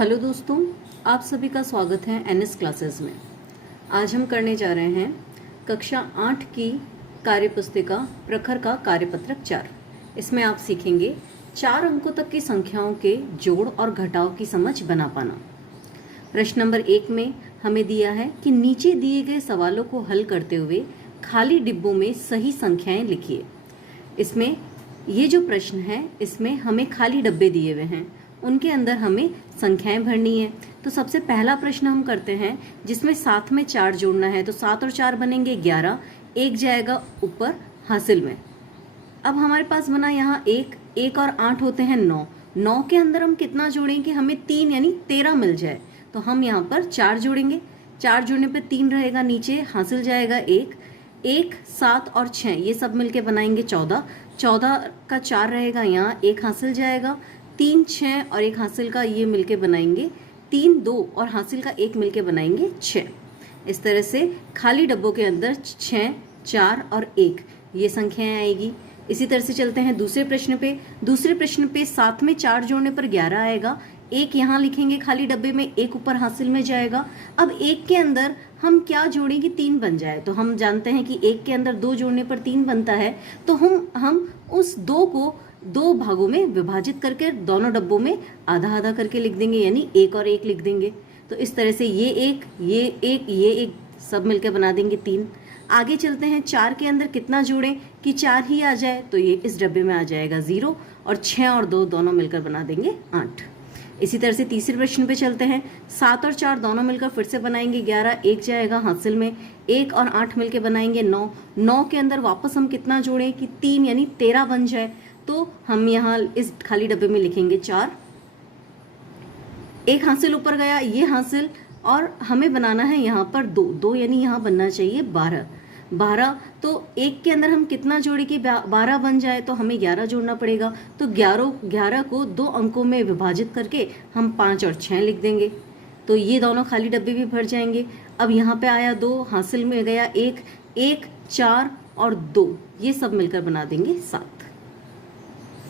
Hello दोस्तों, आप सभी का स्वागत है एनएस क्लासेस में। आज हम करने जा रहे हैं कक्षा 8 की कार्यपुस्तिका प्रखर का कार्यपत्रक 4। इसमें आप सीखेंगे 4 अंकों तक की संख्याओं के जोड़ और घटाव की समझ बना पाना। प्रश्न नंबर 1 में हमें दिया है कि नीचे दिए गए सवालों को हल करते हुए खाली डिब्बों में सही संख्याएं लिखिए। इसमें ये जो प्रश्न है इसमें हमें खाली डब्बे दिए हुए हैं, उनके अंदर हमें संख्याएं भरनी है। तो सबसे पहला प्रश्न हम करते हैं जिसमें 7 में 4 जोड़ना है। तो 7 और 4 बनेंगे 11, 1 जाएगा ऊपर हासिल में। अब हमारे पास बना यहाँ 1 और 8 होते हैं 9। 9 के अंदर हम कितना जोड़ें कि हमें 3 यानी 13 मिल जाए। तो हम यहाँ पर 4 जोड़ेंगे। 4 जोड़ने पे 3 रहेगा, नीचे हासिल जाएगा 1, 7 और 6 ये सब मिलके बनाएंगे 14। 14 का 4 रहेगा यहाँ, 1 हासिल जाएगा, 3, 6 और 1 हासिल का ये मिलके बनाएंगे 3, 2 और हासिल का 1 मिलके बनाएंगे 6। इस तरह से खाली डब्बों के अंदर 6, 4 और 1 ये संख्याएं आएगी। इसी तरह से चलते हैं दूसरे प्रश्न पे। दूसरे प्रश्न पे 7 में 4 जोड़ने पर 11 आएगा। 1 यहाँ लिखेंगे खाली डब्बे में, 1 ऊपर हासिल में जाएगा। अब 1 के अंदर हम क्या जोड़ें कि 3 बन जाए। तो हम जानते हैं कि 1 के अंदर 2 जोड़ने पर 3 बनता है। तो हम उस 2 को 2 भागों में विभाजित करके दोनों डब्बों में आधा आधा करके लिख देंगे, यानी 1 और 1 लिख देंगे। तो इस तरह से ये एक सब मिलकर बना देंगे 3। आगे चलते हैं, 4 के अंदर कितना जोड़ें कि 4 ही आ जाए। तो ये इस डब्बे में आ जाएगा 0 और 6 और 2 दोनों मिलकर बना देंगे 8। इसी तरह से तीसरे प्रश्न पे चलते हैं। 7 और 4 दोनों मिलकर फिर से बनाएंगे 11, 1 जाएगा हासिल में, 1 और 8 मिलकर बनाएंगे 9। 9 के अंदर वापस हम कितना जोड़ें कि 3 यानी 13 बन जाए। तो हम यहाँ इस खाली डब्बे में लिखेंगे 4, 1 हासिल ऊपर गया, ये हासिल, और हमें बनाना है यहाँ पर 2 यानी यहाँ बनना चाहिए 12। तो 1 के अंदर हम कितना जोड़े कि 12 बन जाए। तो हमें 11 जोड़ना पड़ेगा। तो 11 को 2 अंकों में विभाजित करके हम 5 और 6 लिख देंगे। तो ये दोनों खाली डब्बे भी भर जाएंगे। अब यहाँ पे आया 2, हासिल में गया 1, 4 और 2 ये सब मिलकर बना देंगे 7।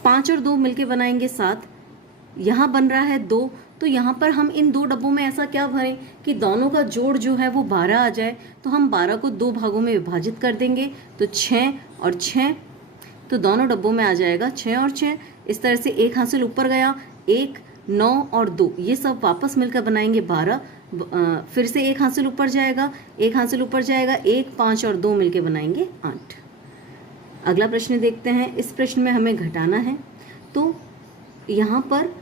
5 और 2 मिलकर बनाएंगे 7। यहाँ बन रहा है 2। तो यहाँ पर हम इन 2 डब्बों में ऐसा क्या भरें कि दोनों का जोड़ जो है वो 12 आ जाए। तो हम 12 को 2 भागों में विभाजित कर देंगे। तो 6 और 6, तो दोनों डब्बों में आ जाएगा 6 और 6। इस तरह से 1 हासिल ऊपर गया, 1, 9 और 2 ये सब वापस मिलकर बनाएंगे 12। फिर से 1 हासिल ऊपर जाएगा, 1 हासिल ऊपर जाएगा, 1, 5 और 2 मिलकर बनाएंगे 8। अगला प्रश्न देखते हैं। इस प्रश्न में हमें घटाना है। तो यहाँ पर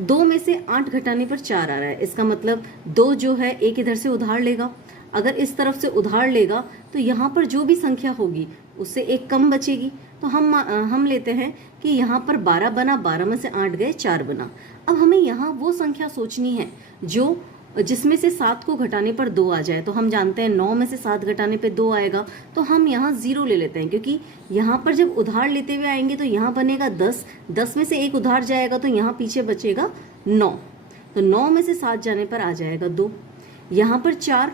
2 में से 8 घटाने पर 4 आ रहा है। इसका मतलब 2 जो है एक इधर से उधार लेगा। अगर इस तरफ से उधार लेगा तो यहाँ पर जो भी संख्या होगी उससे 1 कम बचेगी। तो हम लेते हैं कि यहाँ पर 12 बना, 12 में से 8 गए, 4 बना। अब हमें यहाँ वो संख्या सोचनी है जिसमें से 7 को घटाने पर 2 आ जाए। तो हम जानते हैं 9 में से 7 घटाने पे 2 आएगा। तो हम यहाँ 0 ले लेते हैं, क्योंकि यहाँ पर जब उधार लेते हुए आएंगे तो यहाँ बनेगा 10। 10 में से 1 उधार जाएगा तो यहाँ पीछे बचेगा 9। तो 9 में से 7 जाने पर आ जाएगा 2। यहाँ पर 4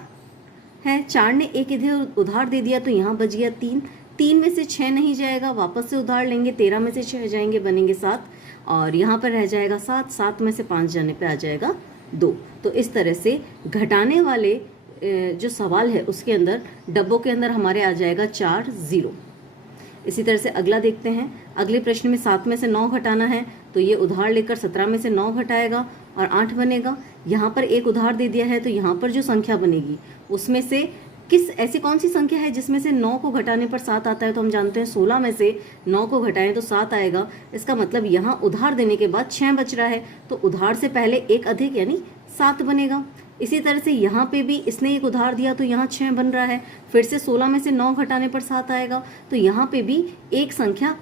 है, 4 ने 1 इधर उधार दे दिया तो यहाँ बच गया 3। 3 में से 6 नहीं जाएगा, वापस से उधार लेंगे, 13 में से 6 जाएंगे, बनेंगे 7। और यहाँ पर रह जाएगा 7। 7 में से 5 जाने पर आ जाएगा 2। तो इस तरह से घटाने वाले जो सवाल है उसके अंदर डब्बों के अंदर हमारे आ जाएगा 4, 0। इसी तरह से अगला देखते हैं। अगले प्रश्न में 7 में से 9 घटाना है। तो ये उधार लेकर 17 में से 9 घटाएगा और 8 बनेगा। यहाँ पर 1 उधार दे दिया है तो यहाँ पर जो संख्या बनेगी उसमें से ऐसी कौन सी संख्या है जिसमें से 9 को घटाने पर 7 आता है। तो हम जानते हैं 16 में से 9 को घटाएं तो 7 आएगा। इसका मतलब यहाँ उधार देने के बाद 6 बच रहा है, तो उधार से पहले 1 अधिक यानी 7 बनेगा। इसी तरह से यहाँ पे भी इसने 1 उधार दिया तो यहाँ 6 बन रहा है। फिर से 16 में से 9 घटाने पर 7 आएगा। तो यहाँ पे भी एक संख्या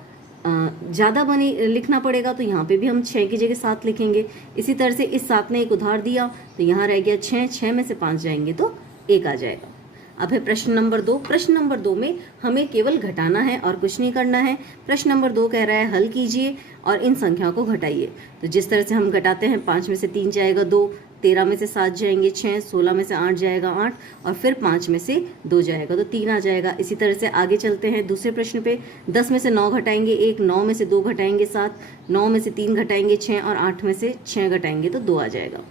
ज़्यादा लिखना पड़ेगा। तो यहाँ पे भी हम 6 की जगह 7 लिखेंगे। इसी तरह से इस 7 ने 1 उधार दिया तो यहाँ रह गया 6। 6 में से 5 जाएंगे तो 1 आ जाएगा। अब है प्रश्न नंबर 2। प्रश्न नंबर 2 में हमें केवल घटाना है और कुछ नहीं करना है। प्रश्न नंबर 2 कह रहा है हल कीजिए और इन संख्याओं को घटाइए। तो जिस तरह से हम घटाते हैं, 5 में से 3 जाएगा 2, 13 में से 7 जाएंगे 6, 16 में से 8 जाएगा 8 और फिर 5 में से 2 जाएगा तो 3 आ जाएगा। इसी तरह से आगे चलते हैं दूसरे प्रश्न पे। 10 में से 9 घटाएंगे 1, 9 में से 2 घटाएंगे 7, 9 में से 3 घटाएंगे 6 और 8 में से 6 घटाएंगे तो 2 आ जाएगा।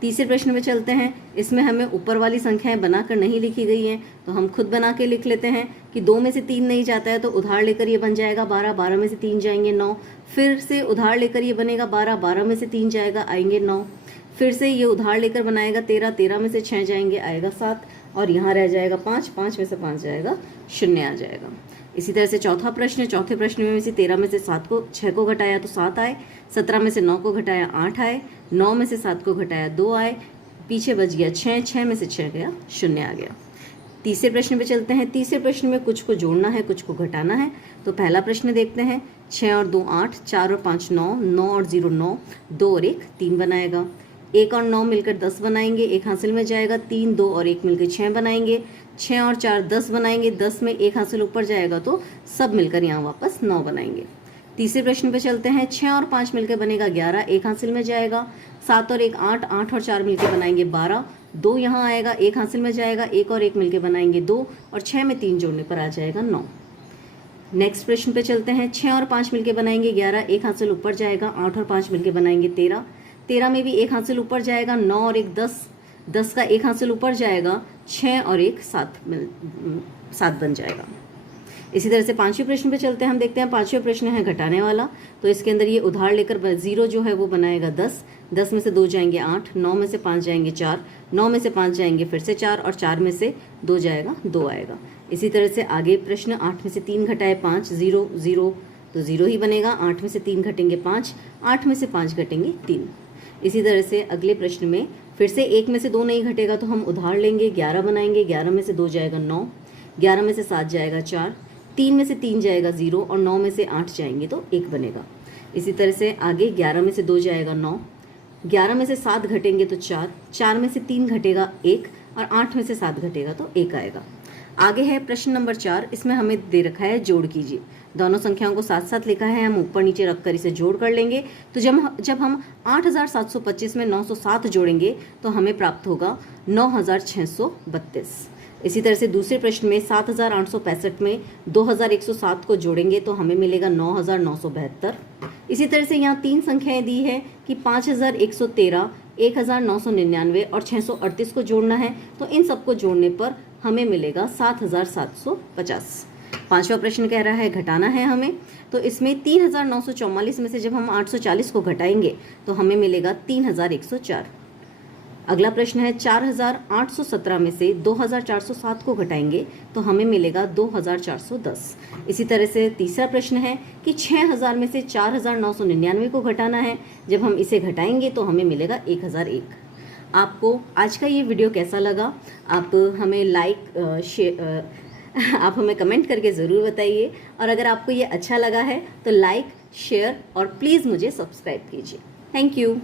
तीसरे प्रश्न पे चलते हैं। इसमें हमें ऊपर वाली संख्याएं बनाकर नहीं लिखी गई हैं तो हम खुद बना के लिख लेते हैं कि 2 में से 3 नहीं जाता है तो उधार लेकर ये बन जाएगा 12, 12 में से 3 जाएंगे 9, फिर से उधार लेकर ये बनेगा 12, 12 में से 3 जाएगा आएंगे 9, फिर से ये उधार लेकर बनाएगा 13, 13 में से 6 जाएंगे आएगा 7 और यहाँ रह जाएगा 5, 5 में से 5 जाएगा 0 आ जाएगा। इसी तरह से चौथा प्रश्न, चौथे प्रश्न में से 13 में से 6 को घटाया तो 7 आए, 17 में से 9 को घटाया 8 आए, 9 में से 7 को घटाया 2 आए, पीछे बच गया 6, 6 में से 6 गया 0 आ गया। तीसरे प्रश्न पे चलते हैं। तीसरे प्रश्न में कुछ को जोड़ना है कुछ को घटाना है। तो पहला प्रश्न देखते हैं। 6 और 2 8, 4 और 5 9, 9 और 0 9, 2 और 1 3 बनाएगा। 1 और 9 मिलकर 10 बनाएंगे, 1 हासिल में जाएगा। 3, 2 और 1 मिलकर 6 बनाएंगे। 6 और 4 10 बनाएंगे, 10 में 1 हासिल ऊपर जाएगा तो सब मिलकर यहाँ वापस 9 बनाएंगे। तीसरे प्रश्न पे चलते हैं। 6 और 5 मिलकर बनेगा 11, 1 हासिल में जाएगा। 7 और 1 8, 8 और 4 मिलकर बनाएंगे 12, 2 यहाँ आएगा, 1 हासिल में जाएगा। 1 और 1 मिलकर बनाएंगे 2 और 6 में 3 जोड़ने पर आ जाएगा 9। नेक्स्ट प्रश्न पे चलते हैं। 6 और 5 मिलकर बनाएंगे 11, 1 हासिल ऊपर जाएगा। 8 और 5 मिलकर बनाएंगे 13, 13 में भी 1 हासिल ऊपर जाएगा। 9 और 1 10, 10 का 1 हासिल ऊपर जाएगा। 6 और 1 7 बन जाएगा। इसी तरह से पांचवें प्रश्न पे चलते हैं। हम देखते हैं पांचवें प्रश्न है घटाने वाला। तो इसके अंदर ये उधार लेकर 0 जो है वो बनाएगा 10, 10 में से 2 जाएंगे 8, 9 में से 5 जाएंगे 4, 9 में से 5 जाएंगे फिर से 4 और 4 में से 2 जाएगा 2 आएगा। इसी तरह से आगे प्रश्न 8 में से 3 घटाए 5, 0 0 तो 0 ही बनेगा। 8 में से 3 घटेंगे 5, 8 में से 5 घटेंगे 3। इसी तरह से अगले प्रश्न में फिर से 1 में से 2 नहीं घटेगा तो हम उधार लेंगे, 11 बनाएंगे। 11 में से 2 जाएगा 9, 11 में से 7 जाएगा 4, 3 में से 3 जाएगा 0 और 9 में से 8 जाएंगे तो 1 बनेगा। इसी तरह से आगे 11 में से 2 जाएगा 9, 11 में से 7 घटेंगे तो 4, 4 में से 3 घटेगा 1 और 8 में से 7 घटेगा तो 1 आएगा। आगे है प्रश्न नंबर 4। इसमें हमें दे रखा है जोड़ कीजिए। दोनों संख्याओं को साथ साथ लिखा है, हम ऊपर नीचे रखकर इसे जोड़ कर लेंगे। तो जब हम 8725 में 907 जोड़ेंगे तो हमें प्राप्त होगा 9632। इसी तरह से दूसरे प्रश्न में 7865 में 2107 को जोड़ेंगे तो हमें मिलेगा 9972। इसी तरह से यहाँ 3 संख्याएं दी है कि 5113, 1999 और 638 को जोड़ना है तो इन सबको जोड़ने पर हमें मिलेगा 7750। पांचवा प्रश्न कह रहा है घटाना है हमें। तो इसमें 3944 में से जब हम 840 को घटाएंगे तो हमें मिलेगा 3104। अगला प्रश्न है 4817 में से 2407 को घटाएंगे तो हमें मिलेगा 2410। इसी तरह से तीसरा प्रश्न है कि 6000 में से 4999 को घटाना है, जब हम इसे घटाएंगे तो हमें मिलेगा 1001। आपको आज का ये वीडियो कैसा लगा? आप हमें आप हमें कमेंट करके ज़रूर बताइए और अगर आपको ये अच्छा लगा है तो लाइक, शेयर और प्लीज़ मुझे सब्सक्राइब कीजिए। Thank you.